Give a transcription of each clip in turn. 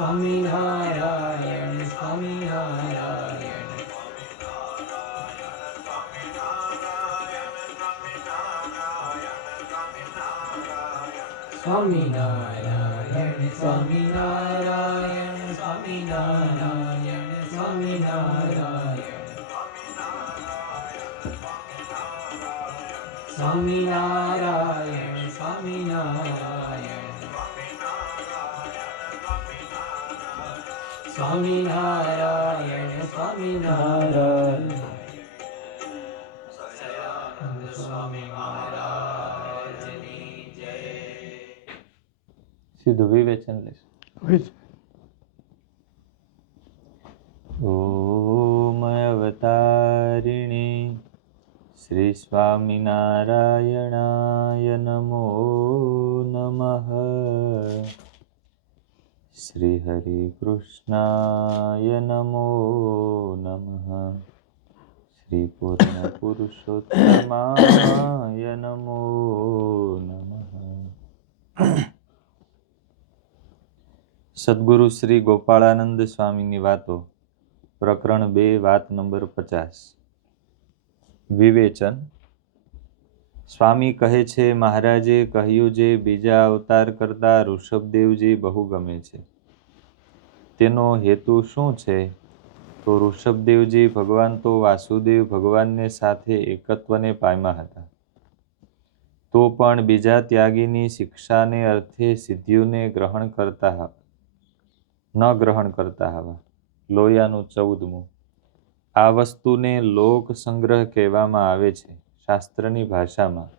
સ્વામિનારાયણ સ્વામિનારાયણ સ્વામિનારાયણ સ્વામિનારાયણ સ્વામિનારાયણ સ્વામિનારાયણ સ્વામિનારાયણ સ્વામિનારાયણ સ્વામિનારાયણ સ્વામિનારાયણ સ્વામી મહારાજની જય. સીધું વિવેચન લેશું. ઓમ અવતારિણી શ્રી સ્વામિનારાયણાય નમો નમઃ. શ્રી હરિ કૃષ્ણાય નમો નમઃ. શ્રી પૂર્ણ પુરુષોત્તમાય નમો નમઃ. સદગુરુ શ્રી ગોપાળાનંદ સ્વામીની વાતો, પ્રકરણ 2, વાત નંબર 50. વિવેચન. સ્વામી કહે છે, મહારાજે કહ્યું જે બીજા અવતાર કરતા ઋષભદેવજી બહુ ગમે છે. તેનો હેતુ શું છે? તો ઋષભદેવજી ભગવાન તો વાસુદેવ ભગવાનને સાથે એકત્વને પામ્યા હતા, તો પણ બીજા ત્યાગીની શિક્ષાને અર્થે સિદ્ધિઓને ન ગ્રહણ કરતા હવા. લોયાનું 14મું. આ વસ્તુને લોક સંગ્રહ કહેવામાં આવે છે શાસ્ત્રની ભાષામાં.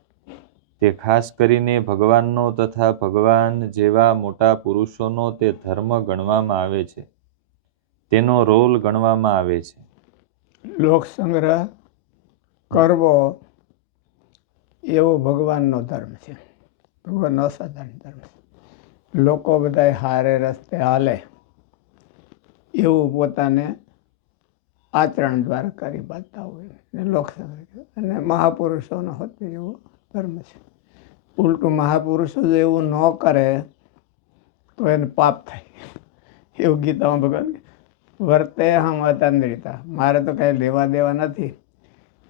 તે ખાસ કરીને ભગવાનનો તથા ભગવાન જેવા મોટા પુરુષોનો તે ધર્મ ગણવામાં આવે છે, તેનો રોલ ગણવામાં આવે છે. લોક સંગ્રહ કરવો એવો ભગવાનનો ધર્મ છે, ભગવાનનો અસાધારણ ધર્મ છે. લોકો બધા હારે રસ્તે હાલે એવું પોતાને આચરણ દ્વારા કરી બાંધતા હોય ને લોક સંગ્રહ. અને મહાપુરુષોનો હતો એવો ધર્મ છે. ઉલટું મહાપુરુષો જો એવું ન કરે તો એને પાપ થાય. એવું ગીતામાં ભગવાન વર્તે હમ અતંદ્રિતા. મારે તો કાંઈ લેવા દેવા નથી,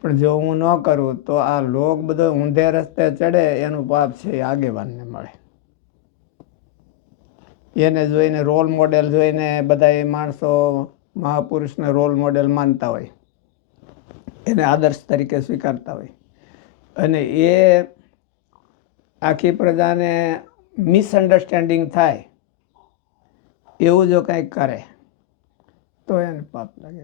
પણ જો હું ન કરું તો આ લોક બધો ઊંધે રસ્તે ચડે એનું પાપ છે એ આગેવાનને મળે. એને જોઈને રોલ મોડેલ જોઈને બધા એ માણસો મહાપુરુષને રોલ મોડેલ માનતા હોય, એને આદર્શ તરીકે સ્વીકારતા હોય, અને એ આખી પ્રજાને મિસઅન્ડરસ્ટેન્ડિંગ થાય એવું જો કંઈક કરે તો એને પાપ લાગે.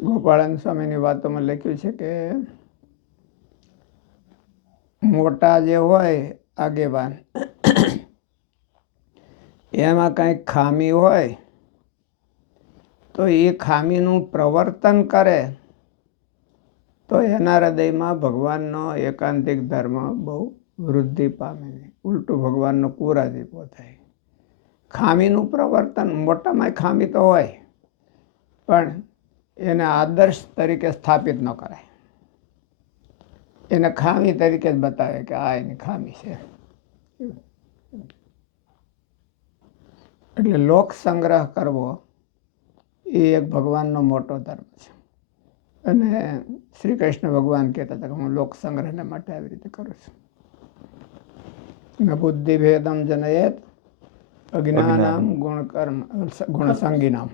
ગોપાળાનંદ સ્વામીની વાતોમાં લખ્યું છે કે મોટા જે હોય આગેવાન, એમાં કંઈક ખામી હોય તો એ ખામીનું પ્રવર્તન કરે તો એના હૃદયમાં ભગવાનનો એકાંતિક ધર્મ બહુ વૃદ્ધિ પામે નહીં, ઉલટું ભગવાનનો કુરાદીપો થાય. ખામીનું પ્રવર્તન, મોટામાં ખામી તો હોય પણ એને આદર્શ તરીકે સ્થાપિત ન કરાય. એને ખામી તરીકે જ બતાવે કે આ એની ખામી છે. એટલે લોક સંગ્રહ કરવો એ એક ભગવાનનો મોટો ધર્મ છે. અને શ્રી કૃષ્ણ ભગવાન કહેતા હતા કે હું લોક સંગ્રહને માટે આવી રીતે કરું છું. ન બુદ્ધિ ભેદમ જનયેત અજ્ઞાનામ ગુણસંગીનામ.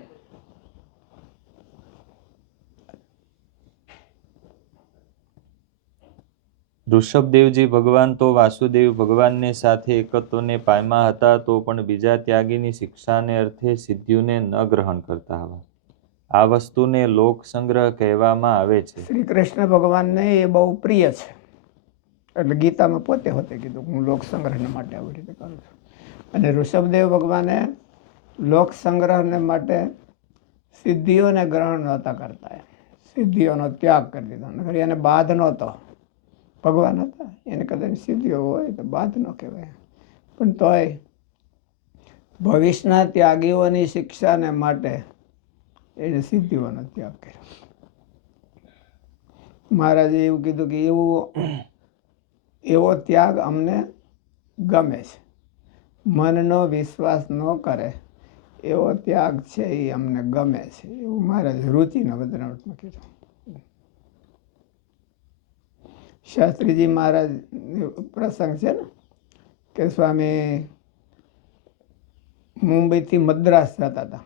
ઋષભદેવજી ભગવાન તો વાસુદેવ ભગવાનને સાથે એકત્વને પામ્યા હતા, તો પણ બીજા ત્યાગીની શિક્ષાને અર્થે સિદ્ધિઓને ન ગ્રહણ કરતા હવા. આ વસ્તુને લોક સંગ્રહ કહેવામાં આવે છે. શ્રી કૃષ્ણ ભગવાનને એ બહુ પ્રિય છે, એટલે ગીતામાં પોતે કીધું હું લોક સંગ્રહને માટે આવી રીતે કરું છું. અને ઋષભદેવ ભગવાને લોક સંગ્રહને માટે સિદ્ધિઓને ગ્રહણ નહોતા કરતા, સિદ્ધિઓનો ત્યાગ કરી દીધો. નકર એને બાધ નહોતો. ભગવાન હતા, એને કદાચ સિદ્ધિઓ હોય તો બાધ ન કહેવાય, પણ તોય ભવિષ્યના ત્યાગીઓની શિક્ષાને માટે એને સિદ્ધિઓનો ત્યાગ કર્યો. મહારાજે એવું કીધું કે એવો ત્યાગ અમને ગમે છે. મનનો વિશ્વાસ ન કરે એવો ત્યાગ છે એ અમને ગમે છે, એવું મહારાજ રુચિના વદનામૃતમાં કીધું. શાસ્ત્રીજી મહારાજ પ્રસંગ છે ને કે સ્વામી મુંબઈથી મદ્રાસ જતા હતા.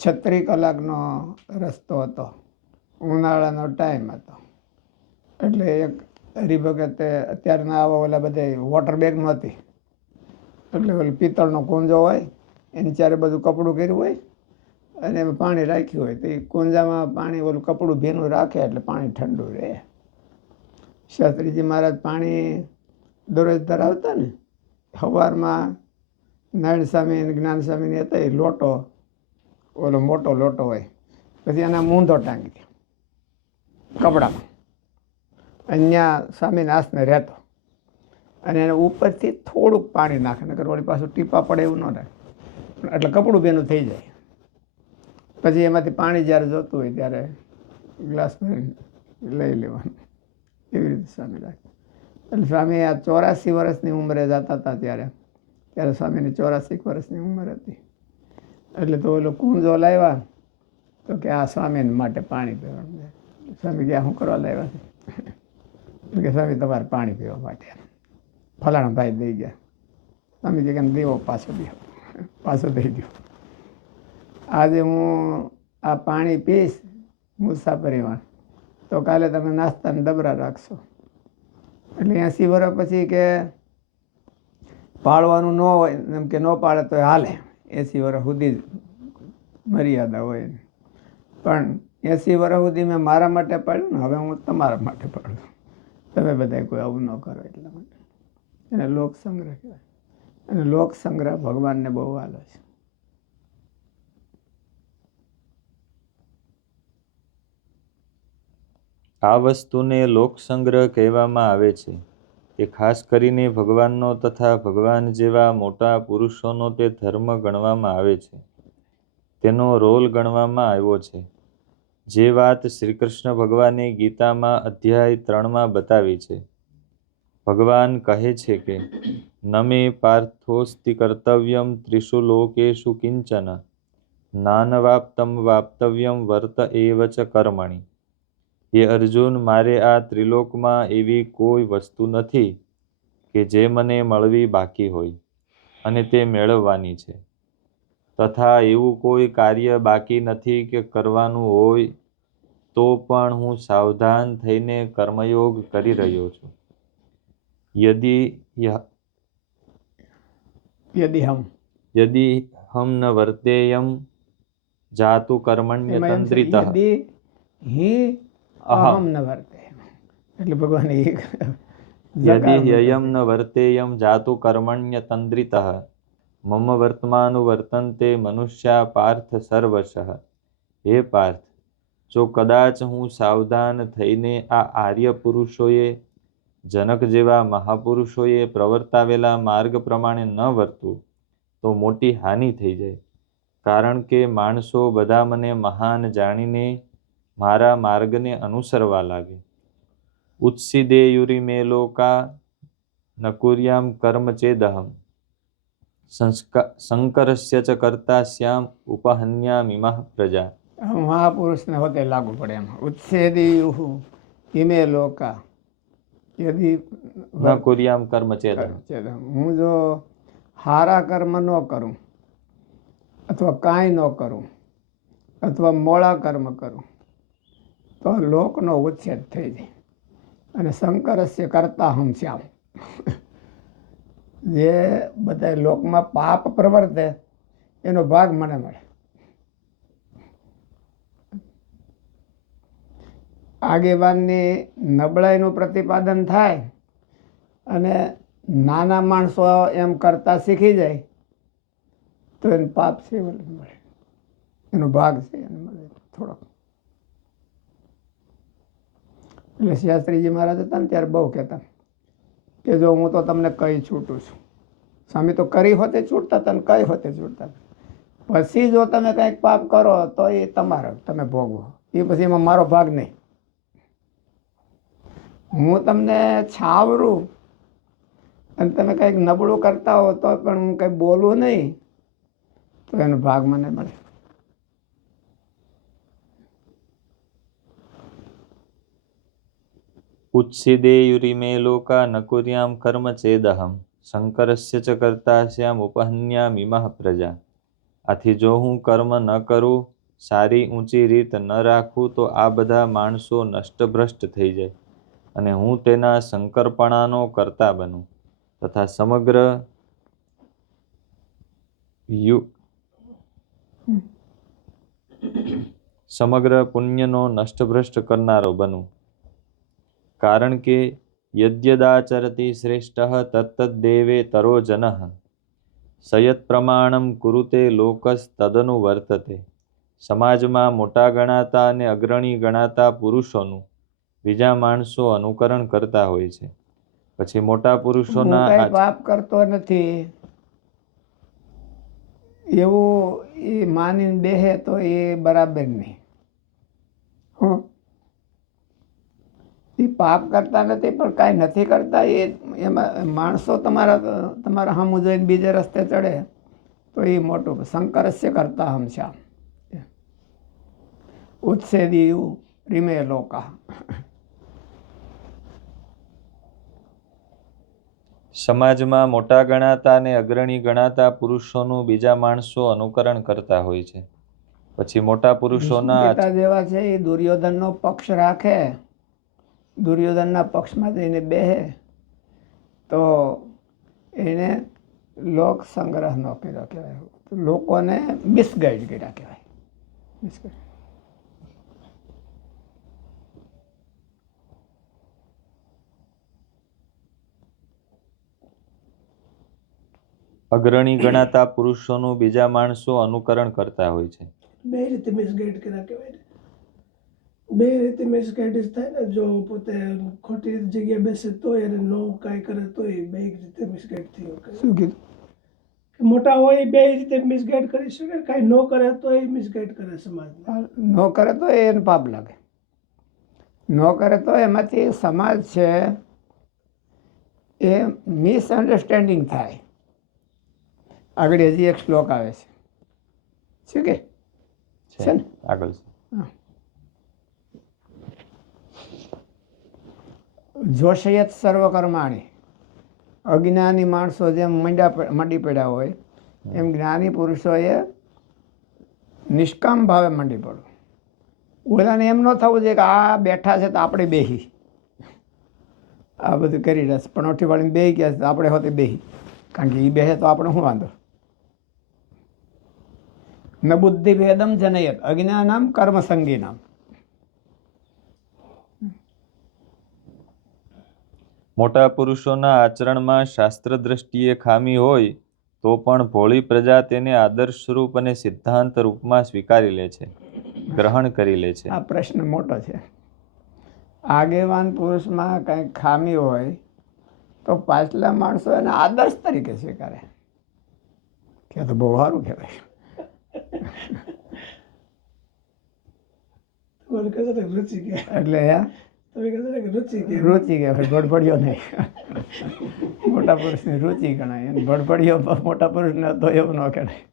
36 કલાકનો રસ્તો હતો, ઉનાળાનો ટાઈમ હતો. એટલે એક હરિભગતે અત્યારના આવા ઓલા બધા વોટર બેગ નહોતી, એટલે ઓલી પિત્તળનો કુંજો હોય એની ચારે બધું કપડું કર્યું હોય અને એમાં પાણી રાખ્યું હોય, તો એ કુંજામાં પાણી ઓલું કપડું ભીનું રાખે એટલે પાણી ઠંડુ રહે. શાસ્ત્રીજી મહારાજ પાણી દરરોજ ધરાવતા ને, સવારમાં નારાયણ સ્વામી અને જ્ઞાન સ્વામીને હતા એ લોટો, ઓલો મોટો લોટો હોય, પછી એના મૂંધો ટાંગી દે કપડામાં, અહીંયા સ્વામીને આસને રહેતો, અને એને ઉપરથી થોડુંક પાણી નાખે, નકર વળી પાછું ટીપા પડે એવું ન રાખે, એટલે કપડું ભીનું થઈ જાય. પછી એમાંથી પાણી જ્યારે જોતું હોય ત્યારે ગ્લાસ ભરીને લઈ લેવાનું, એવી રીતે સ્વામી રાખે. એટલે સ્વામી આ 84 વર્ષની ઉંમરે જતા હતા ત્યારે સ્વામીની 84 વર્ષની ઉંમર હતી. એટલે તો ઓલો કુંજો લાવ્યા તો કે આ સ્વામીને માટે પાણી પીવાનું. સ્વામી કે શું કરવા લાવ્યા છે? એટલે કે સ્વામી તમારે પાણી પીવા માટે. ફલાણા ભાઈ દઈ ગયા. સ્વામીજી કેમ દેવો પાછો દઈ દો. આજે હું આ પાણી પીશ મુસાફરીમાં, તો કાલે તમે નાસ્તાને ડબરા રાખશો. એટલે 80 વર્ષ પછી કે પાળવાનું ન હોય એમ કે ન પાળે તો હાલે, 80 વર્ષ સુધી જ મર્યાદા હોય. પણ 80 વર્ષ સુધી મેં મારા માટે પાડ્યું ને, હવે હું તમારા માટે પાડું. તમે બધા કોઈ આવું ન કરો એટલા માટે. એને લોક સંગ્રહ કહેવાય. અને લોક સંગ્રહ ભગવાનને બહુ વાલો છે. આ વસ્તુને લોકસંગ્રહ કહેવામાં આવે છે. એ ખાસ કરીને ભગવાનનો તથા ભગવાન જેવા મોટા પુરુષોનો તે ધર્મ ગણવામાં આવે છે, તેનો રોલ ગણવામાં આવ્યો છે. જે વાત શ્રી કૃષ્ણ ભગવાને ગીતામાં અધ્યાય 3માં બતાવી છે. ભગવાન કહે છે કે નમે પાર્થોસ્તિ કર્તવ્યમ ત્રિષુ લોકેષુ કિંચન નાનવાપ્તમ વાપ્તવ્યમ વર્ત એવ ચ કર્મણિ. એ અર્જુન, મારે આ ત્રિલોકમાં એવી કોઈ વસ્તુ નથી કે જે મને મળવી બાકી હોય અને તે મેળવવાની છે, તથા એવું કોઈ કાર્ય બાકી નથી કે કરવાનું હોય તો પણ હું સાવધાન થઈને કર્મયોગ કરી રહ્યો છું. યદિ હમ ન વર્તેયમ જાતુ કર્મણ્યતંદ્રિતઃ અહમ ન વર્તે. એટલે ભગવાન યદિ હ્યયમ ન વર્તેયમ જાતુ કર્મણ્યતંદ્રિતઃ મમ વર્તમાનુ વર્તન્તે મનુષ્યા પાર્થ સર્વશઃ. હે પાર્થ, જો કદાચ હું સાવધાન થઈને આ આર્ય પુરુષોએ, જનક જેવા મહાપુરુષોએ પ્રવર્તાવેલા માર્ગ પ્રમાણે ન વર્તું તો મોટી હાનિ થઈ જાય. કારણ કે માણસો બધા મને મહાન જાણીને મારા માર્ગને અનુસરવા લાગે. ઉત્સિદેયુરિમે લોકા ન કુર્યામ કર્મ ચેદહમ શંકરસ્ય ચ કર્તા સ્યામ ઉપહન્યામિમઃ પ્રજા. મહાપુરુષને હોતે લાગુ પડે એમ. ઉત્સેદિયુઃ ઇમે લોકા યદિ ન કુર્યામ કર્મ ચેદહમ. હું જો સારા કર્મ ન કરું અથવા કાંઈ ન કરું અથવા મોળા કર્મ કરું તો લોકનો ઉચ્છેદ થઈ જાય. અને શંકરસ્ય કરતા હમ શ્યામ. જે બધા લોકમાં પાપ પ્રવર્તે એનો ભાગ મને મળે. આગેવાનની નબળાઈનું પ્રતિપાદન થાય અને નાના માણસો એમ કરતા શીખી જાય તો એને પાપ છે મળે, એનો ભાગ છે એને મળે થોડોક. એટલે શાસ્ત્રીજી મહારાજ હતા ને ત્યારે બહુ કહેતા કે જો હું તો તમને કઈ છૂટું છું. સ્વામી તો કરી હોતે છૂટતા હતા ને કઈ હોતે છૂટતા હતા. પછી જો તમે કંઈક પાપ કરો તો એ તમારો, તમે ભોગવો. એ પછી એમાં મારો ભાગ નહીં. હું તમને છાવરું અને તમે કંઈક નબળું કરતા હો તો પણ હું કંઈ બોલું નહીં તો એનો ભાગ મને મળે. ઉત્સિદેયુરિમે લોકા ન કુર્યામ કર્મ ચેદહમ શંકરસ્ય ચ કર્તાસ્યામ ઉપહન્યામિમઃ પ્રજા. આથી જો હું કર્મ ન કરું, સારી ઊંચી રીત ન રાખું તો આ બધા માણસો નષ્ટભ્રષ્ટ થઈ જાય અને હું તેના શંકરપણાનો કર્તા બનું તથા સમગ્ર પુણ્યનો નષ્ટભ્રષ્ટ કરનારો બનું. કારણ કે યદ્યદાચરતિ શ્રેષ્ઠ તત્તદ્દેવે તરો જનઃ સયત પ્રમાણમ કુરુતે લોકસ તદનુ વર્તતે. સમાજમાં મોટા ગણાતા અને અગ્રણી ગણાતા પુરુષોનું બીજા માણસો અનુકરણ કરતા હોય છે. પછી મોટા હું પુરુષોના કંઈ પાપ કરતો નથી એવું એ માનીને બેહે તો એ બરાબર નહીં. હું એ પાપ કરતા નથી પણ કાંઈ નથી કરતા એ એમાં માણસો તમારા સામું જોઈને બીજે રસ્તે ચડે તો એ મોટું. શંકરસ્ય કરતા હમશા ઉત્સેદિયું રીમે લોકા. સમાજમાં મોટા ગણાતા અને અગ્રણી ગણાતા પુરુષોનું બીજા માણસો અનુકરણ કરતા હોય છે. પછી મોટા પુરુષોના પિતા જેવા છે એ દુર્યોધનનો પક્ષ રાખે, દુર્યોધનના પક્ષમાં જઈને બેહે તો એને લોક સંગ્રહ ન કર્યો કહેવાય, લોકોને મિસગાઈડ કર્યા કહેવાય. મિસગાઈડ. અગ્રણી ગણાતા પુરુષોનું બીજા માણસો અનુકરણ કરતા હોય છે. બે રીતે મિસગાઈડ કર્યા કહેવાય ને. બે રીતે મિસગાઈડ જ થાય ને. જો પોતે ખોટી જગ્યાએ બેસે તોય અને નો કાંઈ કરે તોય બે રીતે મિસગાઈડ થયો. શું કીધું? મોટા હોય બે રીતે મિસગાઈડ કરી શકે, કાંઈ ન કરે તો એ મિસગાઈડ કરે સમાજને. ન કરે તો એને પાપ લાગે, ન કરે તો એમાંથી સમાજ છે એ મિસઅન્ડરસ્ટેન્ડિંગ થાય. આગળ હજી એક શ્લોક આવે છે. શું કે છે ને? આગળ જોશયત સર્વકર્માણી. અજ્ઞાની માણસો જેમ મંડી પડ્યા હોય એમ જ્ઞાની પુરુષોએ નિષ્કામ ભાવે મંડી પડવું. ઓલાને એમ ન થવું જોઈએ કે આ બેઠા છે તો આપણે બેહી આ બધું કરી રહ્યા છે, પણોઠી વાળીને બેહી ગયા છે તો આપણે હોતે બેહી, કારણ કે એ બેહે તો આપણે શું વાંધો. ન બુદ્ધિ ભેદમ જનયત અજ્ઞાનામ કર્મસંગીનામ. મોટા પુરુષોના આચરણમાં શાસ્ત્ર દ્રષ્ટિએ ખામી હોય તો પણ ભોળી પ્રજા તેને આદર્શ સ્વરૂપ અને સિદ્ધાંત રૂપમાં સ્વીકારી લે છે, ગ્રહણ કરી લે છે. આ પ્રશ્ન મોટો છે. આગેવાન પુરુષમાં કંઈક ખામી હોય તો પાછલા માણસો એને આદર્શ તરીકે સ્વીકારે કે તો બહુ સારું કહેવાય. મને કહે છે ને રુચિ કે એટલે તમે કહે છે ને કે રુચિ કે રુચિ કહેવાય, ભડભડિયો નહીં. મોટા પુરુષની રુચિ ગણાય અને ભડભડિયો મોટા પુરુષને તો એવું ન કહેવાય.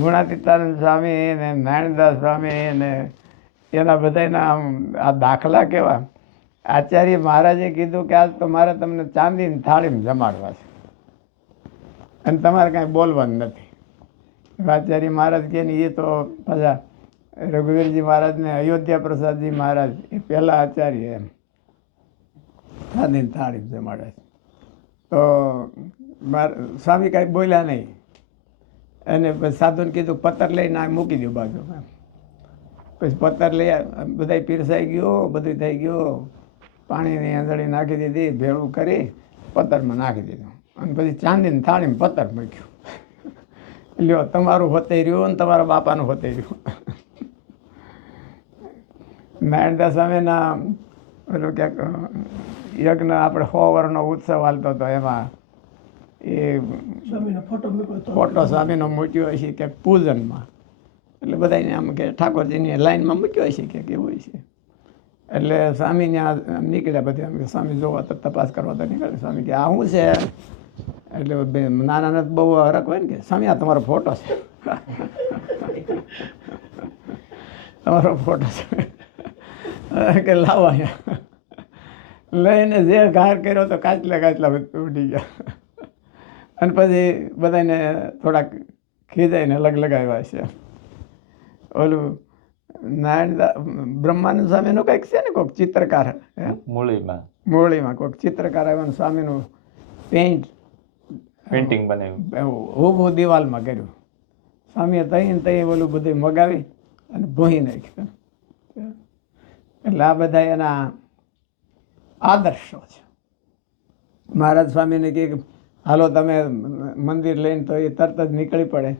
ગુણાતીતાનંદ સ્વામી ને નારાયણદાસ સ્વામી ને એના બધાના આ દાખલા કેવા. આચાર્ય મહારાજે કીધું કે આજ તો મારે તમને ચાંદીની થાળીમાં જમાડવા છે અને તમારે કાંઈ બોલવાનું નથી. આચાર્ય મહારાજ કે એ તો પાછા રઘુવીરજી મહારાજને અયોધ્યા પ્રસાદજી મહારાજ એ પહેલાં આચાર્ય એમ ચાંદીની થાળીમાં જમાડે છે. તો સ્વામી કાંઈ બોલ્યા નહીં અને પછી સાધુને કીધું પત્તર લઈને આ મૂકી દો બાજુમાં. પછી પત્તર લઈ બધા પીરસાઈ ગયો, બધું થઈ ગયું, પાણીની આંધળી નાખી દીધી, ભેળું કરી પત્તરમાં નાખી દીધું અને પછી ચાંદીની થાળીમાં પત્તર મૂક્યું. લ્યો તમારું હોતે રહ્યું અને તમારા બાપાનું હોતે રહ્યું. નારાયણદાસ સ્વામીના પેલું ક્યાંક યજ્ઞ આપણે 100 વર્ષનો ઉત્સવ હાલતો હતો એમાં એ સ્વામીનો ફોટો મૂક્યો તો ફોટો સ્વામીનો મૂક્યો હશે ક્યાંક પૂજનમાં. એટલે બધાને આમ કે ઠાકોરજીની લાઈનમાં મૂક્યો હશે કે કેવું હશે. એટલે સ્વામી ત્યાં આમ નીકળ્યા બધી આમ કે સ્વામી જોવા તો તપાસ કરવા તો નીકળે. સ્વામી કે આ શું છે? એટલે નાના નાના બહુ હરખ હોય ને કે સ્વામી આ તમારો ફોટો છે. તમારો ફોટો છે કે લાવો અહીંયા. લઈને જે ઘાર કર્યો તો કાચલા ઉડી ગયા. અને પછી બધાને થોડાક ખીજાઈને લગાવ્યા છે. ઓલું નારાયણ બ્રહ્માનંદ સ્વામીનું કંઈક છે ને કોઈક ચિત્રકાર મૂળીમાં કોઈક ચિત્રકાર આવ્યો સ્વામીનું પેઇન્ટિંગ બનાવ્યું ઊભું દિવાલમાં કર્યું. સ્વામીએ તઈ ઓલું બધું મગાવી અને ભૂહી નાખ્યું. એટલે આ બધા એના આદર્શો છે. મહારાજ સ્વામીને કહે કે હાલો તમે મંદિર લઈને તો એ તરત જ નીકળી પડે.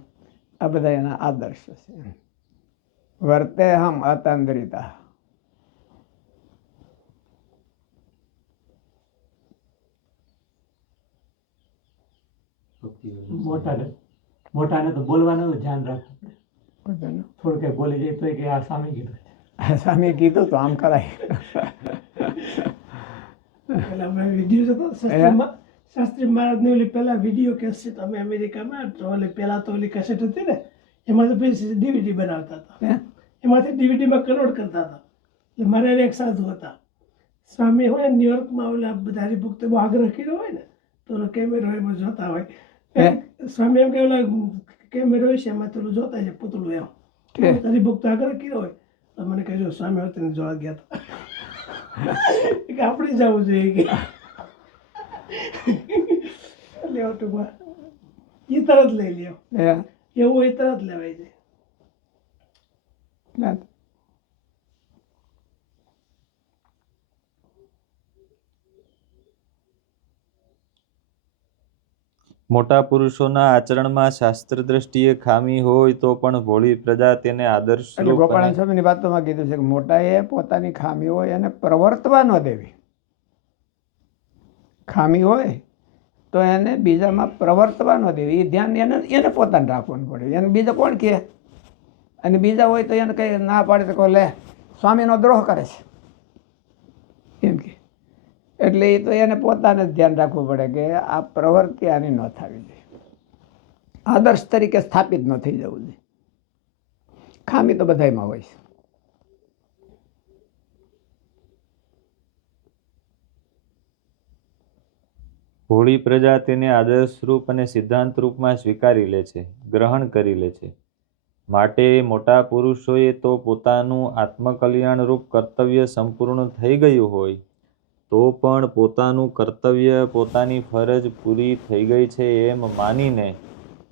આ બધા એના આદર્શો છે. વર્તે હમ અતંદ્રિતા. મોટાને તો બોલવાનું ધ્યાન રાખવું પડે. બધાનું થોડું કંઈ બોલી જાય તો કે આ સ્વામી કીધું. સ્વામીએ કીધું તો આમ કરાય. પેલા અમે વિડીયો જોતો શાસ્ત્રી મહારાજની ઓલી પેલા વિડીયો કેસેટ અમે અમેરિકામાં તો ઓલી પેલા તો ઓલી કેસેટ હતી ને એમાં તો પછી DVD બનાવતા હતા. એમાંથી DVD માં કન્વર્ટ કરતા હતા. એટલે મારા એક સાધુ હતા સ્વામી હોય ન્યુયોર્કમાં ઓલા બધા હરિભક્તો બહુ આગ્રહ કર્યો હોય ને તો ઓલો કેમેરો એમાં જોતા હોય. સ્વામી એમ કે ઓલા કેમેરો હોય છે એમાં તો જોતા છે પૂતળું એમ હરિભક્તો આગ્રહ કર્યો હોય તો મને કહેજો સ્વામી હોતે જોવા ગયા હતા કે આપણે જવું જોઈએ કે એટલે ટૂંકમાં એ તરત લઈ લ્યો એવું એ તરત લેવાય જાય. મોટા પુરુષોના આચરણમાં શાસ્ત્ર દ્રષ્ટિએ ખામી હોય તો પણ ભોળી પ્રજા તેને આદર્શ એટલે ગોપાળાન સ્વામીની વાતોમાં કીધું છે કે મોટાએ પોતાની ખામી હોય એને પ્રવર્તવા ન દેવી. ખામી હોય તો એને બીજામાં પ્રવર્તવા ન દેવી. એ ધ્યાન એને પોતાને રાખવાનું પડે. એને બીજા કોણ કહે? અને બીજા હોય તો એને કંઈ ના પાડે તો લે સ્વામીનો દ્રોહ કરે છે એમ કે. એટલે એ તો એને પોતાને જ ધ્યાન રાખવું પડે કે આ પ્રવૃત્તિ આની ન થવી જોઈએ. આદર્શ તરીકે સ્થાપિત ન થઈ જવું જોઈએ. ખામી તો બધાયમાં હોય છે. ભોળી પ્રજા તેને આદર્શ રૂપ અને સિદ્ધાંત રૂપમાં સ્વીકારી લે છે, ગ્રહણ કરી લે છે. માટે મોટા પુરુષોએ તો પોતાનું આત્મકલ્યાણ રૂપ કર્તવ્ય સંપૂર્ણ થઈ ગયું હોય તો પણ પોતાનું કર્તવ્ય પોતાની ફરજ પૂરી થઈ ગઈ છે એમ માનીને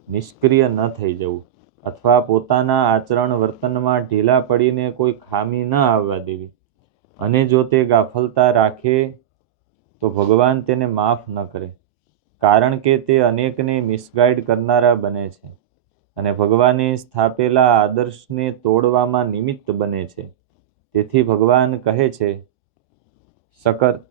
નિષ્ક્રિય ન થઈ જવું અથવા પોતાના આચરણ વર્તનમાં ઢીલા પડીને કોઈ ખામી ન આવવા દેવી. અને જો તે ગાફલતા રાખે તો ભગવાન તેને માફ ન કરે, કારણ કે તે અનેકને મિસગાઈડ કરનારા બને છે અને ભગવાને સ્થાપેલા આદર્શને તોડવામાં નિમિત્ત બને છે. તેથી ભગવાન કહે છે સકર્તા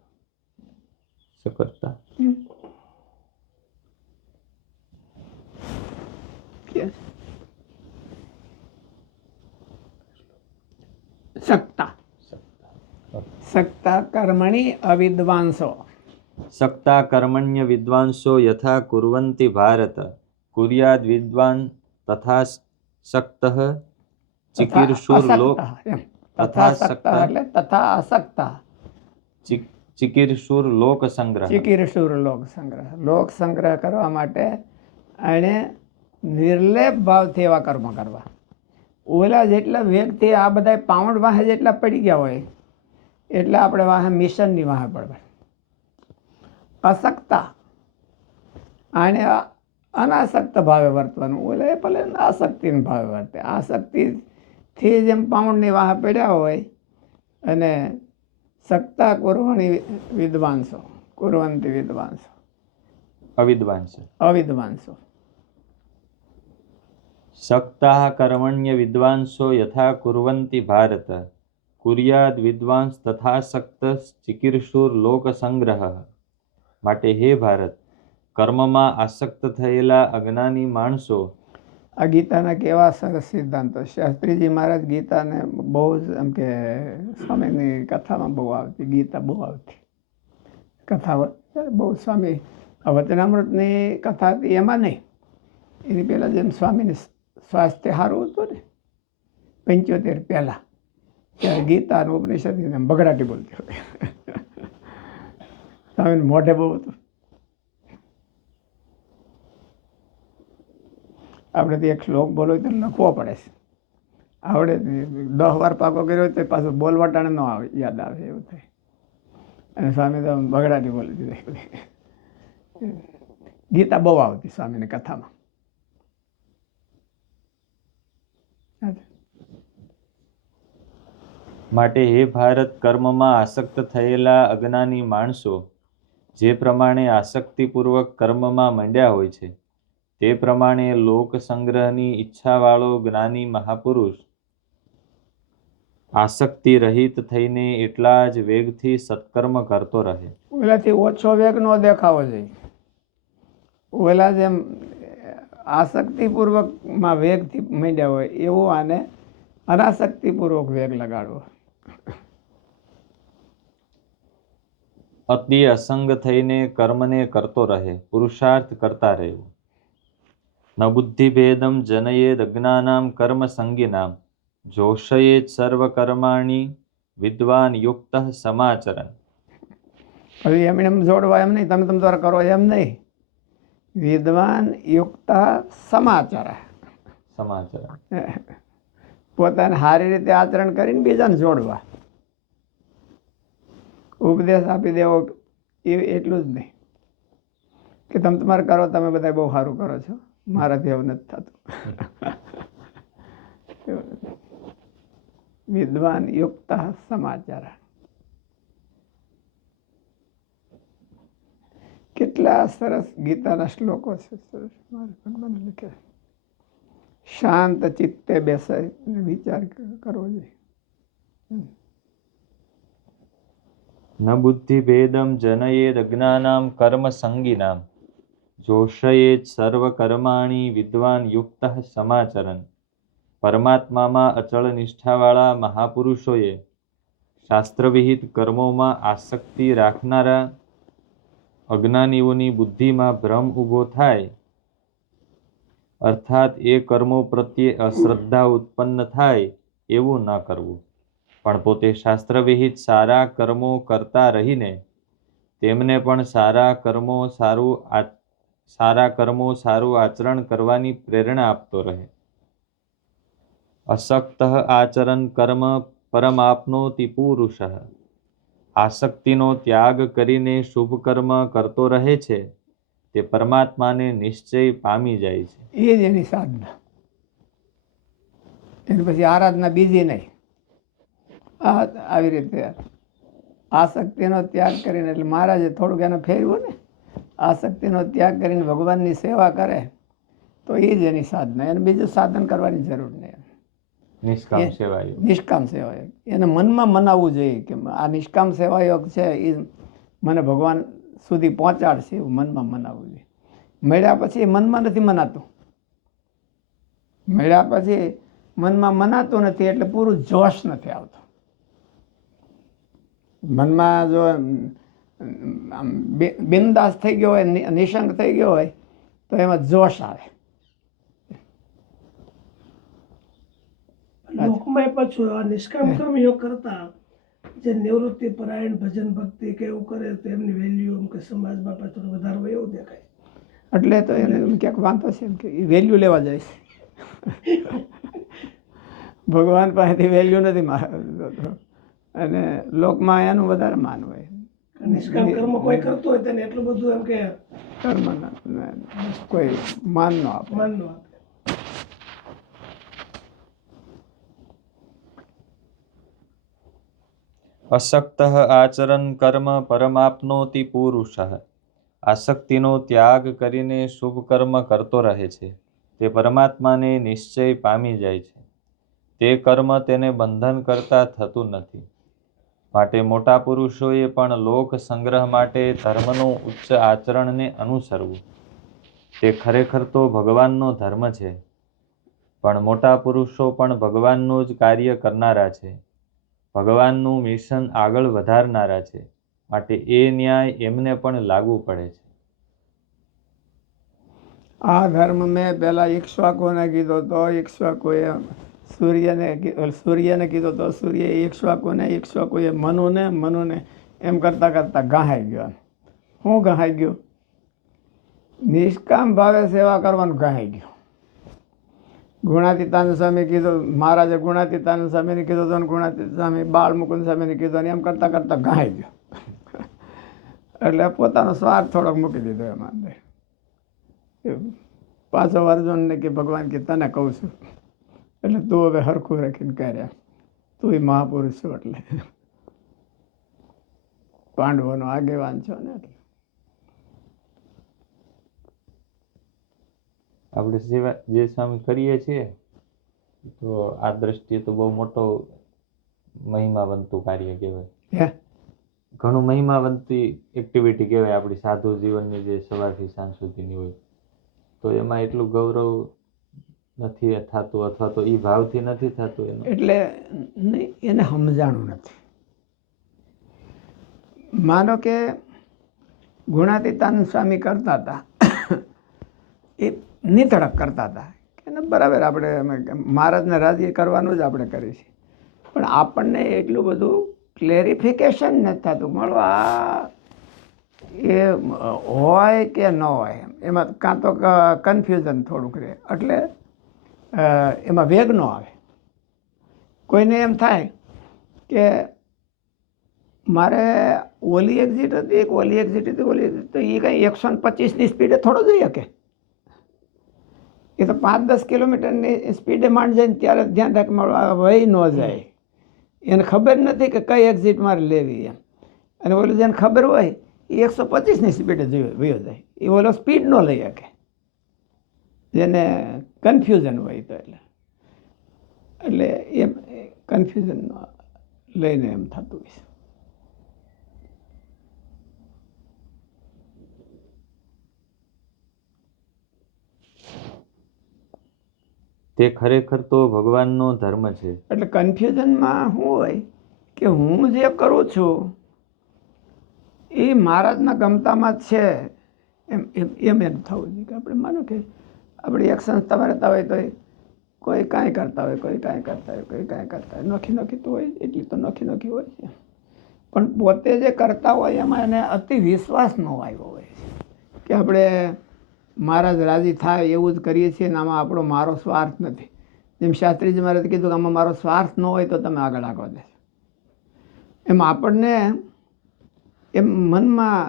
સક્તા કર્મણિ અવિદ્વાંસો. સક્તા કર્મણ્ય વિદ્વાંસો યથા કુર્વન્તિ ભારત કુર્યાદ વિદ્વાન તથા સક્તઃ ચિકીર્ષુર લોક તથા સક્તા એટલે તથા અસક્તા. ચિકીર્ષુર લોક સંગ્રહ. ચિકીર્ષુર લોક સંગ્રહ. લોક સંગ્રહ કરવા માટે એણે નિર્લેપ ભાવથી એવા કર્મ કરવા. ઓલા જેટલા વેગથી આ બધા પાઉન્ડ વાહે જેટલા પડી ગયા હોય એટલે આપણે વાહે મિશનની વાહે પડવા. અસક્તા આને અનાસક્ત ભાવે વર્તવાનું. ઓલે ભલે આસક્તિના ભાવે વર્તે. આસક્તિથી જેમ પાઉન્ડની વાહે પડ્યા હોય અને સક્તા કુર્વણી વિદ્વાંસો કુર્વંતી વિદ્વાંસો અવિદ્વાંસો. સક્તા કર્મણ્ય વિદ્વાંસો યથા કુર્વન્તિ ભારત કુર્યાદ વિદ્વાંસ તથા સક્ત ચિકીર્ષુર લોક સંગ્રહ. માટે હે ભારત, કર્મમાં આસક્ત થયેલા અજ્ઞાની માણસો આ ગીતાના કેવા સરસ સિદ્ધાંતો. શાસ્ત્રીજી મહારાજ ગીતાને બહુ જ એમ કે સ્વામીની કથામાં બહુ આવતી, ગીતા બહુ આવતી કથા બહુ. સ્વામી આ વચનામૃતની કથા હતી એમાં નહીં, એની પહેલાં જેમ સ્વામીને સ્વાસ્થ્ય સારું હતું ને 75 પહેલાં, ત્યારે ગીતા અને ઉપનિષદ એમ બગડાટી બોલતી હોય. સ્વામીને મોઢે બહુ હતું. આપણે તો એક શ્લોક બોલો તો લખવો પડે છે, આવડે 10 વાર પાકો કર્યો હોય તો પાછું બોલવટાણે ન આવે, યાદ આવે એવું થાય. અને સ્વામી તો બગડાટી બોલી દીધી. ગીતા બહુ આવતી સ્વામીની કથામાં. માટે હે ભારત, કર્મમાં આસક્ત થયેલા અજ્ઞાની માણસો જે પ્રમાણે આસક્તિપૂર્વક કર્મમાં મંડ્યા હોય છે, તે પ્રમાણે લોક સંગ્રહની ઈચ્છાવાળો જ્ઞાની મહાપુરુષ આસક્તિ રહિત થઈને એટલા જ વેગથી સત્કર્મ કરતો રહે. ઓલાથી ઓછો વેગ ન દેખાવો જોઈએ. ઓલા જેમ આસક્તિપૂર્વકમાં વેગથી માંડ્યા હોય એવું આને અનાસક્તિપૂર્વક વેગ લગાડવો. અતિ અસંગ થઈને કર્મને કરતો રહે, પુરુષાર્થ કરતા રહેવું. ન બુદ્ધિભેદમ જનયેદ અજ્ઞાનામ કર્મ સંગીનામ જોષયેત સર્વ કર્માણી વિદ્વાન યુક્ત સમાચરણ. પછી એમને એમ જોડવા એમ નહીં, તમે તમારે કરો એમ નહીં. વિદ્વાન યુક્ત સમાચાર, સમાચરણ. પોતાને સારી રીતે આચરણ કરીને બીજાને જોડવા. ઉપદેશ આપી દેવો એ એટલું જ નહીં કે તમે તમારે કરો, તમે બધા બહુ સારું કરો છો, મારાથી એવું નથી થતું. વિદ્વાન યુક્ત સમાચાર. કેટલા સરસ ગીતાના શ્લોકો છે, સરસ મારે ભગવાને લખ્યા. શાંત ચિત્તે બેસાય વિચાર કરવો જોઈએ. ન બુદ્ધિભેદમ જનયેદ અજ્ઞાનામ કર્મ સંગીનામ જોષયેત સર્વ કર્માણી વિદ્વાન યુક્ત સમાચરણ. પરમાત્મામાં અચળ નિષ્ઠાવાળા મહાપુરુષોએ શાસ્ત્રવિહિત કર્મોમાં આસક્તિ રાખનારા અજ્ઞાનીઓની બુદ્ધિમાં ભ્રમ ઊભો થાય, અર્થાત એ કર્મો પ્રત્યે અશ્રદ્ધા ઉત્પન્ન થાય એવું ન કરવું, પણ પોતે શાસ્ત્રવિહિત સારા કર્મો કરતા રહીને તેમને પણ સારા કર્મો સારું આચરણ કરવાની પ્રેરણા આપતો રહે. અસક્ત આચરણ કર્મ પરમાપ્નોતિ પુરુષ. આસક્તિનો ત્યાગ કરીને શુભ કર્મ કરતો રહે છે તે પરમાત્માને નિશ્ચય પામી જાય છે. એ જ એની સાધના. એની પછી આરાધના બીજી નહીં. આવી રીતે આસક્તિનો ત્યાગ કરીને, એટલે મહારાજે થોડુંક એને ફેરવ્યું ને, આસક્તિનો ત્યાગ કરીને ભગવાનની સેવા કરે તો એ જ એની સાધના. એને બીજું સાધન કરવાની જરૂર નહીં. નિષ્કામ સેવા યોગ. નિષ્કામ સેવા યોગ એને મનમાં મનાવવું જોઈએ કે આ નિષ્કામ સેવા યોગ છે એ મને ભગવાન સુધી પહોંચાડશે, એવું મનમાં મનાવવું જોઈએ. મળ્યા પછી મનમાં નથી મનાતું, મળ્યા પછી મનમાં મનાતું નથી એટલે પૂરું જોશ નથી આવતો. મનમાં જો બિંદાસ થઈ ગયો હોય, નિશંક થઈ ગયો હોય તો એમાં જોશ આવે. લોકમાં પાછું આ નિષ્કામ કર્મ યોગ કરતા જે નિવૃત્તિ પરાયણ ભજન ભક્તિ કે એવું કરે તો એમની વેલ્યુ એમ કે સમાજમાં પાછું વધારે હોય એવું દેખાય. એટલે તો એને ક્યાંક વાંધો છે એમ કે એ વેલ્યુ લેવા જાય છે. ભગવાન પાસેથી વેલ્યુ નથી અને લોકમાં એનું વધારે માન હોય. નિષ્કામ કર્મ કોઈ કરતો હોય તેને એટલું બધું એમ કે કર્મ કોઈ માન ન આપે. માન ન આપે. અસક્ત આચરણ કર્મ પરમાપ્નોતિ પુરુષ. આસક્તિનો ત્યાગ કરીને શુભ કર્મ કરતો રહે છે તે પરમાત્માને નિશ્ચય પામી જાય છે. તે કર્મ તેને બંધન કરતા થતું નથી. માટે મોટા પુરુષોએ પણ લોક સંગ્રહ માટે ધર્મનું ઉચ્ચ આચરણને અનુસરવું. તે ખરેખર તો ભગવાનનો ધર્મ છે. પણ મોટા પુરુષો પણ ભગવાનનું જ કાર્ય કરનારા છે, ભગવાનનું મિશન આગળ વધારનારા છે, માટે એ ન્યાય એમને પણ લાગુ પડે છે. આ ધર્મ મેં પહેલા ઈક્ષ્વાકુને કીધો તો ઈક્ષ્વાકુએ સૂર્યને કીધો તો સૂર્યએ ઈક્ષ્વાકુએ મનુને એમ કરતાં કરતાં ગહાઈ ગયો. હું ગહાઈ ગયો? નિષ્કામ ભાવે સેવા કરવાનું ગહાઈ ગયો. ગુણાતીતાનંદ સ્વામી કીધું, મહારાજે ગુણાતીતાનંદ સ્વામીને કીધું તો ગુણાતીતાનંદ સ્વામી બાળ મુકુંદ સ્વામીને કીધું, એમ કરતાં કરતાં ગહાઈ ગયો. એટલે પોતાનો સ્વાર્થ થોડોક મૂકી દીધો એમાં અંદર. પાછો અર્જુનને કે ભગવાન કે તને કહું છું, એટલે તું હવે હરખું રાખીને કર્યા, તું મહાપુરુષ છો, એટલે પાંડવોનો આગેવાન છો ને. એટલે આપણે સેવા જે સ્વામી કરીએ છીએ તો આ દ્રષ્ટિએ તો બહુ મોટો મહિમાવંતું કાર્ય કહેવાય, હે ઘણું મહિમાવંતી એક્ટિવિટી કહેવાય આપણી સાધુ જીવનની જે સવારથી સાંજ સુધીની હોય. તો એમાં એટલું ગૌરવ નથી થતું, અથવા તો એ ભાવથી નથી થતું એનું. એટલે નહીં, એને સમજાણું નથી. માનો કે ગુણાતીતાનંદ સ્વામી કરતા હતા, એ નિતળક કરતા હતા કે બરાબર આપણે મહારાજને રાજી કરવાનું જ આપણે કરીએ છીએ, પણ આપણને એટલું બધું ક્લેરિફિકેશન નથી થતું. મળવા એ હોય કે ન હોય એમાં કાં તો કન્ફ્યુઝન થોડુંક રહે, એટલે એમાં વેગ ન આવે. કોઈને એમ થાય કે મારે ઓલી એક્ઝિટ હતી, ઓલી એક્ઝિટ હતી, ઓલી તો એ કંઈ 125ની સ્પીડે થોડો જઈ શકે. એ તો 5-10 કિલોમીટરની સ્પીડે માંડ જાય ને ત્યારે ધ્યાન રાખ મળવા વહી ન જાય. એને ખબર નથી કે કઈ એક્ઝિટ મારે લેવી એમ. અને ઓલું જેને ખબર હોય એ 125ની સ્પીડે વયો જાય, એ ઓલો સ્પીડ ન લઈ શકે, જેને કન્ફ્યુઝન હોય. તો એટલે એમ કન્ફ્યુઝન લઈને એમ થતું હોય છે. તે ખરેખર તો ભગવાનનો ધર્મ છે. એટલે કન્ફ્યુઝનમાં શું હોય કે હું જે કરું છું એ મહારાજના ગમતામાં જ છે એમ એમ એમ થવું જોઈએ. કે આપણે માનો કે આપણે એક સંસ્થામાં રહેતા હોય તો કોઈ કાંઈ કરતા હોય, કોઈ કાંઈ કરતા હોય, કોઈ કાંઈ કરતા હોય, નોખી તો હોય, એટલી તો નોખી હોય છે. પણ પોતે જે કરતા હોય એમાં એને અતિ વિશ્વાસ ન આવ્યો હોય છે કે આપણે મહારાજ રાજી થાય એવું જ કરીએ છીએ ને આમાં આપણો મારો સ્વાર્થ નથી. જેમ શાસ્ત્રીજી મહારાજે કીધું કે આમાં મારો સ્વાર્થ ન હોય તો તમે આગળ દેશો. એમ આપણને એમ મનમાં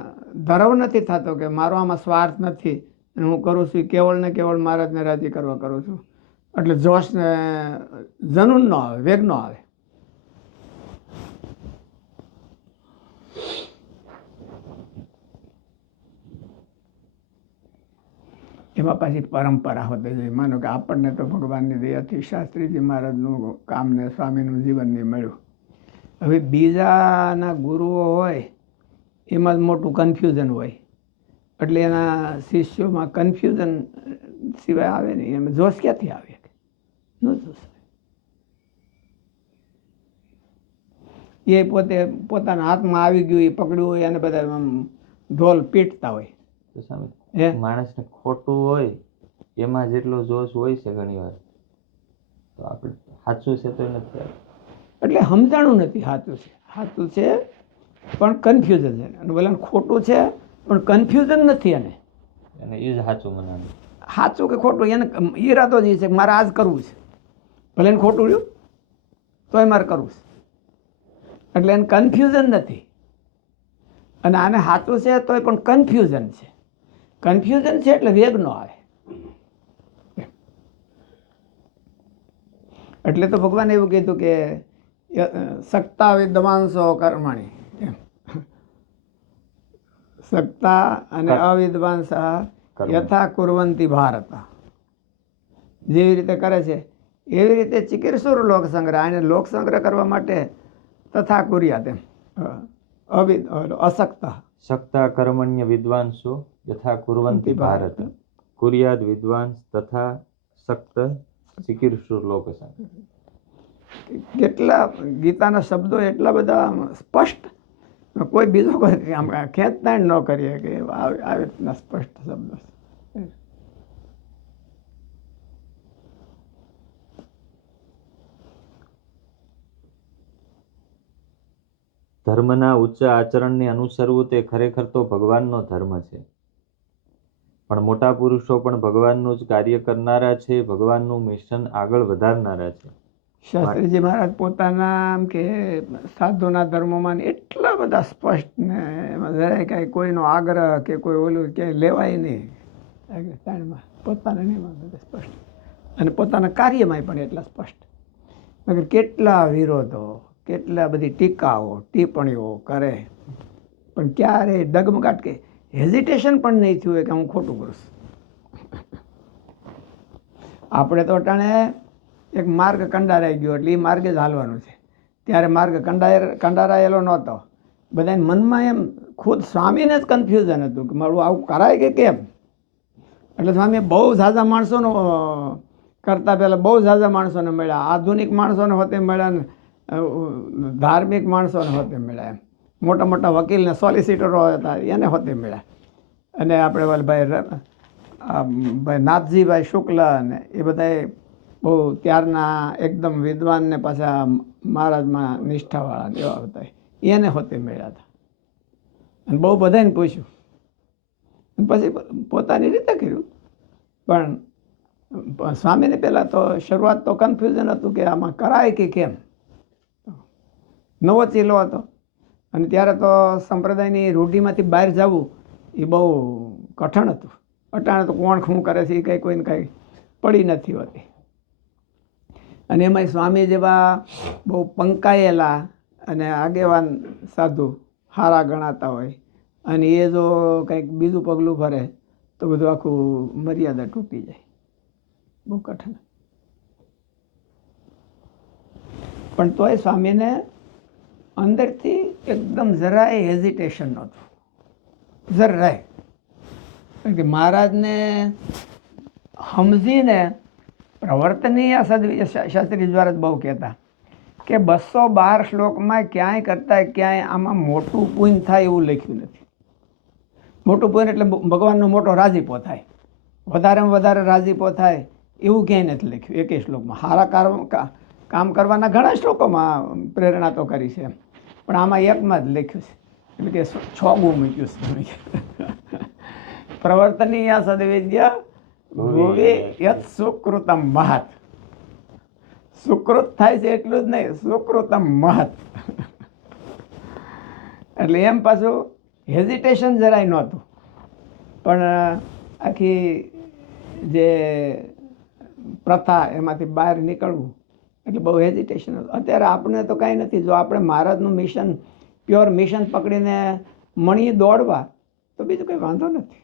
ધરવ નથી થતો કે મારો આમાં સ્વાર્થ નથી અને હું કરું છું કેવળ ને કેવળ મહારાજને રાજી કરવા કરું છું. એટલે જોશ ને જનૂન ન આવે, વેગ ન આવે. એમાં પાછી પરંપરા હોતી જોઈએ. માનો કે આપણને તો ભગવાનની દયાથી શાસ્ત્રીજી મહારાજનું કામ ને સ્વામીનું જીવન નહીં મળ્યું. હવે બીજાના ગુરુઓ હોય એમાં જ મોટું કન્ફ્યુઝન હોય, એટલે એના શિષ્યોમાં કન્ફ્યુઝન સિવાય આવે નહીં. એમાં જોશ ક્યાંથી આવે? ન જોશ. એ પોતે પોતાના હાથમાં આવી ગયું, એ પકડ્યું હોય અને બધા ઢોલ પીટતા હોય. તો સામે માણસને ખોટું હોય એમાં જેટલો જોશ હોય છે ઘણી વાર, તો આપણે સાચું છે તો નથી, એટલે સમજાણું નથી. સાચું છે પણ કન્ફ્યુઝન છે, અને બોલે ખોટું છે પણ કન્ફ્યુઝન નથી. એને એ જ સાચું મનાવે. સાચું કે ખોટું એને ઈરાદો જ છે કે મારે આ જ કરવું છે, ભલે એને ખોટું રહ્યું તોય મારે કરવું છે. એટલે એને કન્ફ્યુઝન નથી. અને આને સાચું છે તોય પણ કન્ફ્યુઝન છે. કન્ફ્યુઝન છે એટલે વેગ ન આવે. એટલે તો ભગવાન એવું કીધું કે સક્તા વિદ્વાંસો કર્મણી, એમ સક્તા અને અવિદ્વાંસ યથા કુર્વંતી ભારત. જેવી રીતે કરે છે એવી રીતે ચિકિત્સુર લોક સંગ્રહ, અને લોક સંગ્રહ કરવા માટે તથા કુર્યાત, એમ અસક્ત સક્તા કર્મણ્ય વિદ્વાંસો યથા કુર્વંતિ ભારત, કુર્યાદ વિદ્વાંસ તથા સક્ત ચિકીર્ષુર લોક સંગ. કેટલા ગીતાના શબ્દો એટલા બધા આમ સ્પષ્ટ, કોઈ બીજો કોઈ આમ ખેંચતાણ ન કરીએ કે આવી રીતના સ્પષ્ટ શબ્દો છે. ધર્મના ઉચ્ચ આચરણને અનુસરવું તે ખરેખર તો ભગવાનનો ધર્મ છે. પણ મોટા પુરુષો પણ ભગવાનનું જ કાર્ય કરનારા છે, ભગવાનનું મિશન આગળ વધારનારા છે. શાસ્ત્રીજી મહારાજ પોતાના આમ કે સાધુના ધર્મમાં એટલા બધા સ્પષ્ટ ને એમાં જરાય કાંઈ કોઈનો આગ્રહ કે કોઈ ઓલું ક્યાંય લેવાય નહીં. તાણમાં પોતાના નિયમમાં બધા સ્પષ્ટ અને પોતાના કાર્યમાંય પણ એટલા સ્પષ્ટ. મગર કેટલા વિરોધો, કેટલા બધી ટીકાઓ ટિપ્પણીઓ કરે, પણ ક્યારેય ડગમગાટ કે હેઝિટેશન પણ નહીં થયું કે હું ખોટું કરું છું. આપણે તો અટાણે એક માર્ગ કંડારાઈ ગયો એટલે એ માર્ગે જ હાલવાનું છે. ત્યારે માર્ગ કંડારાયેલો નહોતો. બધાને મનમાં એમ ખુદ સ્વામીને જ કન્ફ્યુઝન હતું કે મારું આવું કરાય કે કેમ. એટલે સ્વામી બહુ ઝાઝા માણસોનો કરતાં પહેલાં બહુ ઝાઝા માણસોને મળ્યા, આધુનિક માણસોને હોતે મળ્યા ને ધાર્મિક માણસોને હોતે મળ્યા. એમ મોટા મોટા વકીલને સોલિસિટરો હતા એને હોતે મળ્યા. અને આપણે ભાઈ નાથજીભાઈ શુક્લ ને એ બધાએ બહુ ત્યારના એકદમ વિદ્વાન ને પાછા મહારાજમાં નિષ્ઠાવાળા એવા હતા, એને હોતે મળ્યા હતા. અને બહુ બધાને પૂછ્યું અને પછી પોતાની રીતે કર્યું. પણ સ્વામીને પહેલાં તો શરૂઆત તો કન્ફ્યુઝન હતું કે આમાં કરાય કે કેમ. નવો ચીલો હતો અને ત્યારે તો સંપ્રદાયની રૂઢિમાંથી બહાર જવું એ બહુ કઠણ હતું. અટાણે તો કોણ શું કરે છે એ કંઈ કોઈને કાંઈ પડી નથી હોતી. અને એમાંય સ્વામી જેવા બહુ પંકાયેલા અને આગેવાન સાધુ સારા ગણાતા હોય અને એ જો કંઈક બીજું પગલું ભરે તો બધું આખું મર્યાદા તૂટી જાય. બહુ કઠણ. પણ તોય સ્વામીને અંદરથી એકદમ જરાય હેઝિટેશન નહોતું, જરાય. કારણ કે મહારાજને સમજીને પ્રવર્તનીય શાસ્ત્રી દ્વારા જ બહુ કહેતા કે 212 શ્લોકમાં ક્યાંય કરતાં ક્યાંય આમાં મોટું પુણ્ય થાય એવું લખ્યું નથી. મોટું પુણ્ય એટલે ભગવાનનો મોટો રાજીપો થાય, વધારેમાં વધારે રાજીપો થાય એવું ક્યાંય નથી લખ્યું એકેય શ્લોકમાં. સારા કામ કરવાના ઘણા શ્લોકોમાં પ્રેરણા તો કરી છે, પણ આમાં એકમાં જ લખ્યું છે. એટલે કે 6 ગુણ મૂક્યું છે. પ્રવર્તનીય સદવિદ્ય ભુવિ યત સુકૃતમ મહત. સુકૃત થાય છે એટલું જ નહીં, સુકૃતમ મહત. એટલે એમ પાછું હેઝિટેશન જરાય નહોતું. પણ આખી જે પ્રથા એમાંથી બહાર નીકળવું એટલે બહુ હેઝિટેશન હતું. અત્યારે આપણે તો કાંઈ નથી. જો આપણે મહારાજનું મિશન પ્યોર મિશન પકડીને મણીએ દોડવા તો બીજું કંઈ વાંધો નથી.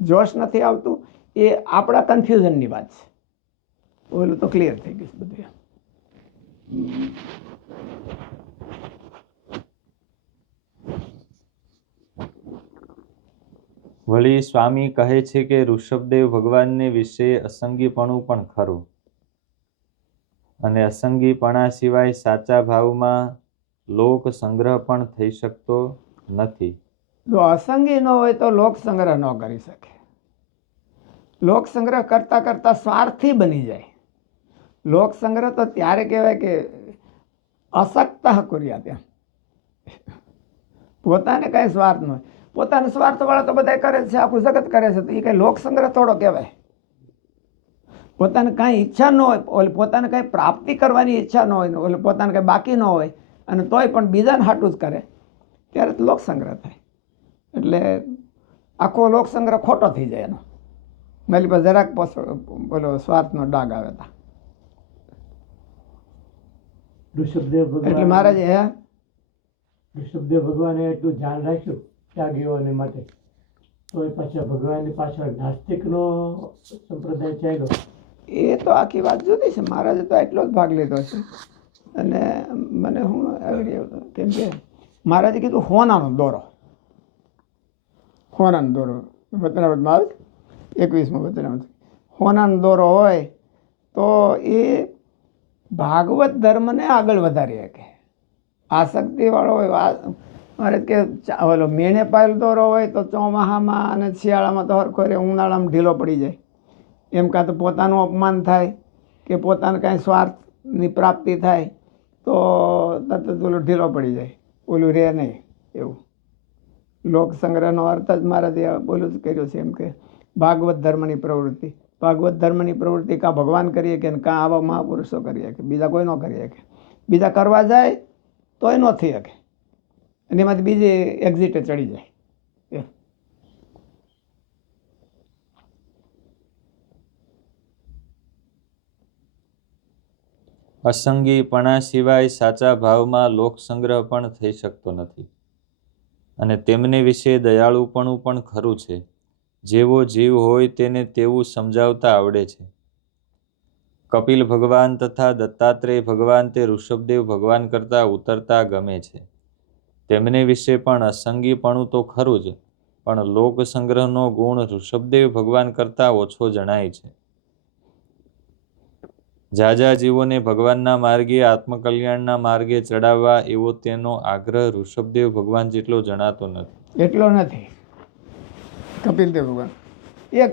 જોશ નથી આવતું એ આપણા કન્ફ્યુઝનની વાત છે. ઓલું તો ક્લિયર થઈ ગયું બધું. વળી સ્વામી કહે છે કે ઋષભદેવ ભગવાનને વિશે અસંગીપણું પણ ખરું અને અસંગીપણા સિવાય સાચા ભાવમાં લોક સંગ્રહ પણ થઈ શકતો નથી. જો અસંગી ન હોય તો લોક સંગ્રહ ન કરી શકે. લોક સંગ્રહ કરતાં કરતાં સ્વાર્થી બની જાય. લોક સંગ્રહ તો ત્યારે કહેવાય કે અસક્ત કર્યા ત્યાં. પોતાને કાંઈ સ્વાર્થ ન હોય. પોતાનો સ્વાર્થવાળા તો બધા કરે છે, આખું જગત કરે છે, તો એ કંઈ લોક સંગ્રહ થોડો કહેવાય. પોતાને કાંઈ ઈચ્છા ન હોય, પોતાને કાંઈ પ્રાપ્તિ કરવાની ઈચ્છા ન હોય, એટલે પોતાને કાંઈ બાકી ન હોય અને તોય પણ બીજાને હાટું જ કરે ત્યારે તો લોક સંગ્રહ થાય. એટલે આખો લોક સંગ્રહ ખોટો થઈ જાય એનો. મારી પાસે જરાક બોલો સ્વાર્થનો ડાઘ આવે હતા. ઋષભદેવ એટલે ભગવાન મહારાજે ઋષભદેવ ભગવાને એટલું ધ્યાન રાખ્યું ત્યાગીઓને માટે, તો એ પાછા ભગવાનની પાછળ નાસ્તિકનો સંપ્રદાય ચાલ્યો. એ તો આખી વાત જુદી છે. મહારાજે તો એટલો જ ભાગ લીધો છે. અને મને હું આવી રહ્યો હતો કેમ કે મહારાજે કીધું હોનાનો દોરો. હોનાનો દોરો વચનામૃતમાં આવે 21માં વચનામૃત. હોનાનો દોરો હોય તો એ ભાગવત ધર્મને આગળ વધારી શકે. આસક્તિવાળો હોય, મારે કે ઓલો મેણે પાયલ દોરો હોય તો ચોમાસામાં અને શિયાળામાં તો હરખો રે, ઉનાળામાં ઢીલો પડી જાય. એમ કાં તો પોતાનું અપમાન થાય કે પોતાને કાંઈ સ્વાર્થની પ્રાપ્તિ થાય તો તરત ઓલો ઢીલો પડી જાય, ઓલું રહે નહીં. એવું લોક સંગ્રહનો અર્થ જ મહારાજે બોલું જ કર્યું છે, એમ કે ભાગવત ધર્મની પ્રવૃત્તિ. ભાગવત ધર્મની પ્રવૃત્તિ કાં ભગવાન કરીએ કે કાં આવા મહાપુરુષો કરીએ કે બીજા કોઈ ન કરીએ કે બીજા કરવા જાય તોય ન થઈ શકે, અને એમાંથી બીજી એક્ઝિટે ચડી જાય. અસંગીપણા સિવાય સાચા ભાવમાં લોક સંગ્રહ પણ થઈ શકતો નથી, અને તેમને વિશે દયાળુપણું પણ ખરું છે. જેવો જીવ હોય તેને તેવું સમજાવતા આવડે છે. કપિલ ભગવાન તથા દત્તાત્રેય ભગવાન તે ઋષભદેવ ભગવાન કરતાં ઉતરતા ગમે છે. તેમને વિશે પણ અસંગીપણું તો ખરું જ, પણ લોક સંગ્રહનો ગુણ ઋષભદેવ ભગવાન કરતાં ઓછો જણાય છે. જાજા જીવોને ભગવાનના માર્ગે, આત્મકલ્યાણના માર્ગે ચડાવવા એવો તેનો આગ્રહ ઋષભદેવ ભગવાન જેટલો જણાતો નથી. એટલો નથી. કપિલદેવ ભગવાન એક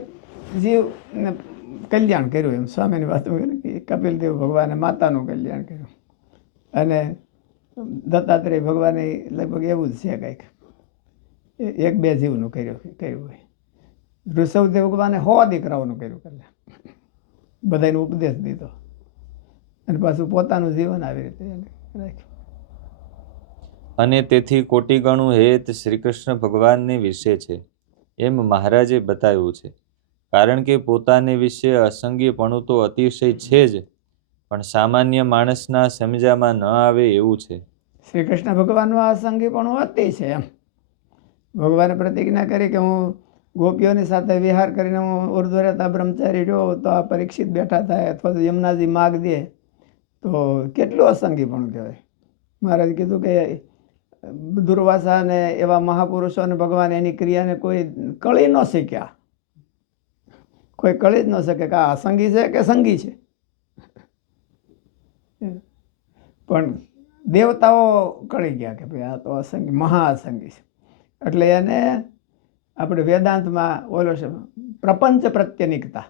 જીવને કલ્યાણ કર્યું, એમ સ્વામીની વાત કે કપિલદેવ ભગવાને માતાનું કલ્યાણ કર્યું, અને દત્તાત્રેય ભગવાને લગભગ એવું જ છે કંઈક, એક બે જીવનું કર્યું હોય. ઋષભદેવ ભગવાને 100 દીકરાઓનું કર્યું કલ્યાણ, બધાને ઉપદેશ દીધો, અને પાછું પોતાનું જીવન આવી રીતે રાખ્યું. અને તેથી કોટી ગણું હેત શ્રી કૃષ્ણ ભગવાનને વિશે છે, એમ મહારાજે બતાવ્યું છે. કારણ કે પોતાને વિશે અસંગીપણું તો અતિશય છે જ, પણ સામાન્ય માણસના સમજામાં ન આવે એવું છે. શ્રી કૃષ્ણ ભગવાનનું અસંગીપણું અતિ છે. એમ ભગવાને પ્રતિજ્ઞા કરી કે હું ગોપીઓની સાથે વિહાર કરીને હું ઉર્ધ્વ રહેતા બ્રહ્મચારી રહ્યો તો આ પરીક્ષિત બેઠા થાય અથવા તો યમુનાજી માગ દે તો કેટલું અસંગીપણું કહેવાય. મહારાજ કીધું કે દુર્વાસા ને એવા મહાપુરુષોને ભગવાન એની ક્રિયાને કોઈ કળી ન શીખ્યા, કોઈ કળી જ ન શકે કે આ અસંગી છે કે સંગી છે. પણ દેવતાઓ કળી ગયા કે ભાઈ આ તો અસંગી, મહાઅસંગી છે. એટલે એને આપણે વેદાંતમાં ઓલો છે પ્રપંચ પ્રત્યનિકતા.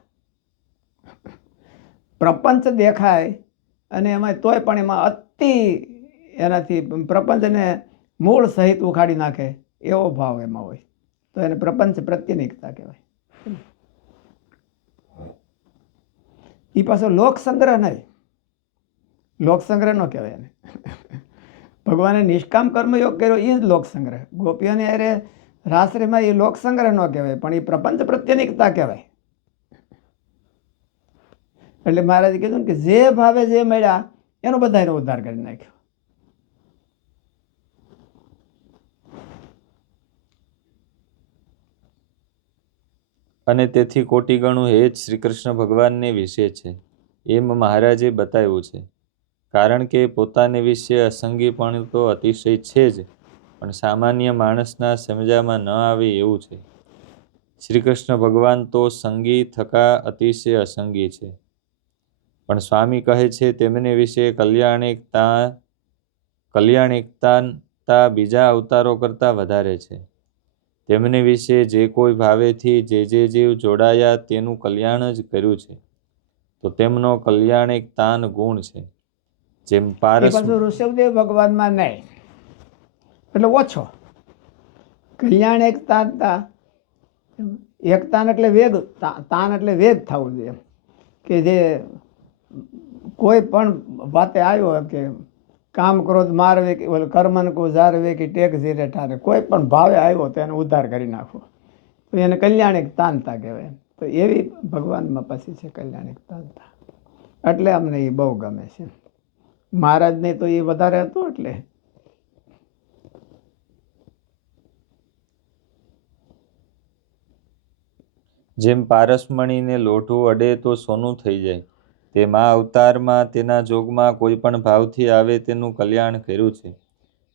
પ્રપંચ દેખાય અને એમાં તોય પણ એમાં અતિ એનાથી પ્રપંચને મૂળ સહિત ઉખાડી નાખે એવો ભાવ એમાં હોય, તો એને પ્રપંચ પ્રત્યનિકતા કહેવાય. એ પાછો લોક સંગ્રહ નહીં, લોક સંગ્રહ ન કહેવાય એને. ભગવાને નિષ્કામ કર્મયોગ કર્યો એ જ લોક સંગ્રહ. ગોપીઓને અરે રાસરીમાં એ લોક સંગ્રહ ન કહેવાય, પણ એ પ્રપંચ પ્રત્યનિકતા કહેવાય. એટલે મહારાજે કીધું કે જે ભાવે જે મળ્યા એનો બધાનો ઉદ્ધાર કરી નાખ્યો. અને તેથી કોટી ગણું હેત શ્રી કૃષ્ણ ભગવાનને વિશે છે, એમ મહારાજે બતાવ્યું છે. કારણ કે પોતાને વિશે અસંગીપણું તો અતિશય છે જ, પણ સામાન્ય માણસના સમજામાં ન આવે એવું છે. શ્રી કૃષ્ણ ભગવાન તો સંગી થકા અતિશય અસંગી છે, પણ સ્વામી કહે છે તેમને વિશે કલ્યાણિકતા બીજા અવતારો કરતાં વધારે છે. તેમને વિશે જે કોઈ ભાવેથી જે જીવ જોડાયા તેનું કલ્યાણ જ કર્યું છે, તો તેમનો કલ્યાણિકતાન ગુણ છે. જેમ પારસ ઋષભદેવ ભગવાનમાં નહીં, એટલે ઓછો કલ્યાણ એકતાન એટલે વેગ, તાન એટલે વેગ થવું જોઈએ. કે જે કોઈ પણ વાતે આવ્યો કે કામ ક્રોધ મારવે કે કર્મન કો જારવે કે ટેક ઝીરે ઠારે, કોઈ પણ ભાવે આવ્યો તો એને ઉદ્ધાર કરી નાખવો, તો એને કલ્યાણિક તાનતા કહેવાય. તો એવી ભગવાનમાં પછી છે કલ્યાણિક તાનતા. એટલે અમને એ બહુ ગમે છે. મહારાજને તો એ વધારે હતું. એટલે જેમ પારસમણીને લોઢું અડે તો સોનું થઈ જાય, તેમ આ અવતારમાં તેના જોગમાં કોઈ પણ ભાવથી આવે તેનું કલ્યાણ કર્યું છે.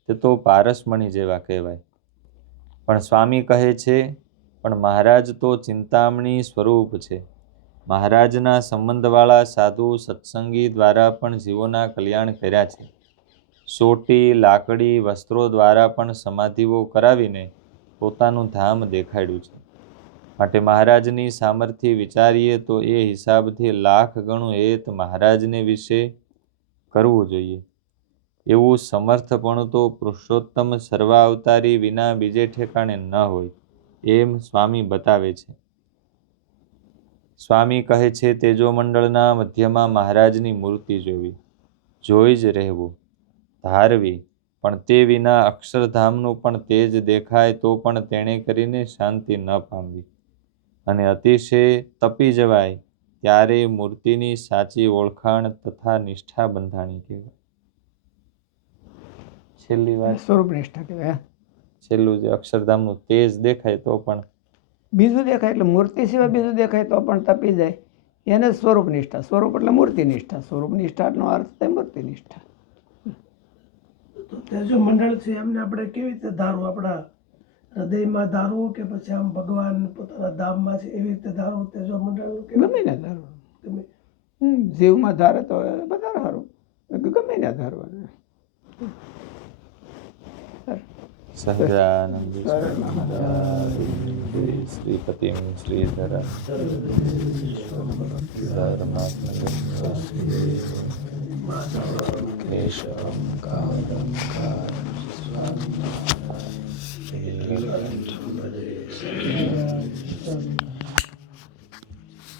તે તો પારસમણી જેવા કહેવાય. પણ સ્વામી કહે છે, પણ મહારાજ તો ચિંતામણી સ્વરૂપ છે. મહારાજના સંબંધવાળા સાધુ સત્સંગી દ્વારા પણ જીવોના કલ્યાણ કર્યા છે. સોટી, લાકડી, વસ્ત્રો દ્વારા પણ સમાધિઓ કરાવીને પોતાનું ધામ દેખાડ્યું છે. માટે મહારાજની સામર્થ્ય વિચારીએ તો એ હિસાબથી લાખ ગણું હેત મહારાજને વિશે કરવું જોઈએ. એવું સમર્થપણું તો પુરુષોત્તમ સર્વાવતારી વિના બીજે ઠેકાણે ન હોય એમ સ્વામી બતાવે છે. સ્વામી કહે છે, તેજોમંડળના મધ્યમાં મહારાજની મૂર્તિ જોઈ જ રહેવું, ધારવી, પણ તે વિના અક્ષરધામનું પણ તેજ દેખાય તો પણ તેણે કરીને શાંતિ ન પામવી, અને અતિશય તપી જવાય ત્યારે મૂર્તિની સાચી ઓળખાણ તથા નિષ્ઠા બંધાણી કહેવાય. છેલ્લી વાત સ્વરૂપ નિષ્ઠા કહેવાય. છેલ્લું જે અક્ષરધામનું તેજ દેખાય તો પણ બીજું દેખાય એટલે મૂર્તિ સિવાય બીજું દેખાય તો પણ તપી જાય, એને સ્વરૂપ નિષ્ઠા. સ્વરૂપ એટલે મૂર્તિ નિષ્ઠા. સ્વરૂપ નિષ્ઠાનો અર્થ થાય મૂર્તિ નિષ્ઠા. તો તેજો મંડળ છે એમને આપણે કેવી રીતે ધારવું? આપણા હૃદયમાં ધારવું કે પછી આમ ભગવાન પોતાના ધામમાં છે એવી રીતે ધારવું? તેજો મંડળ ગમે ને ધારવાનું. જીવમાં ધારે તો વધારે સારું, ગમે ને ધારવાનું. સહજાનંદ શ્રીપતિ શ્રીધર ધર્મ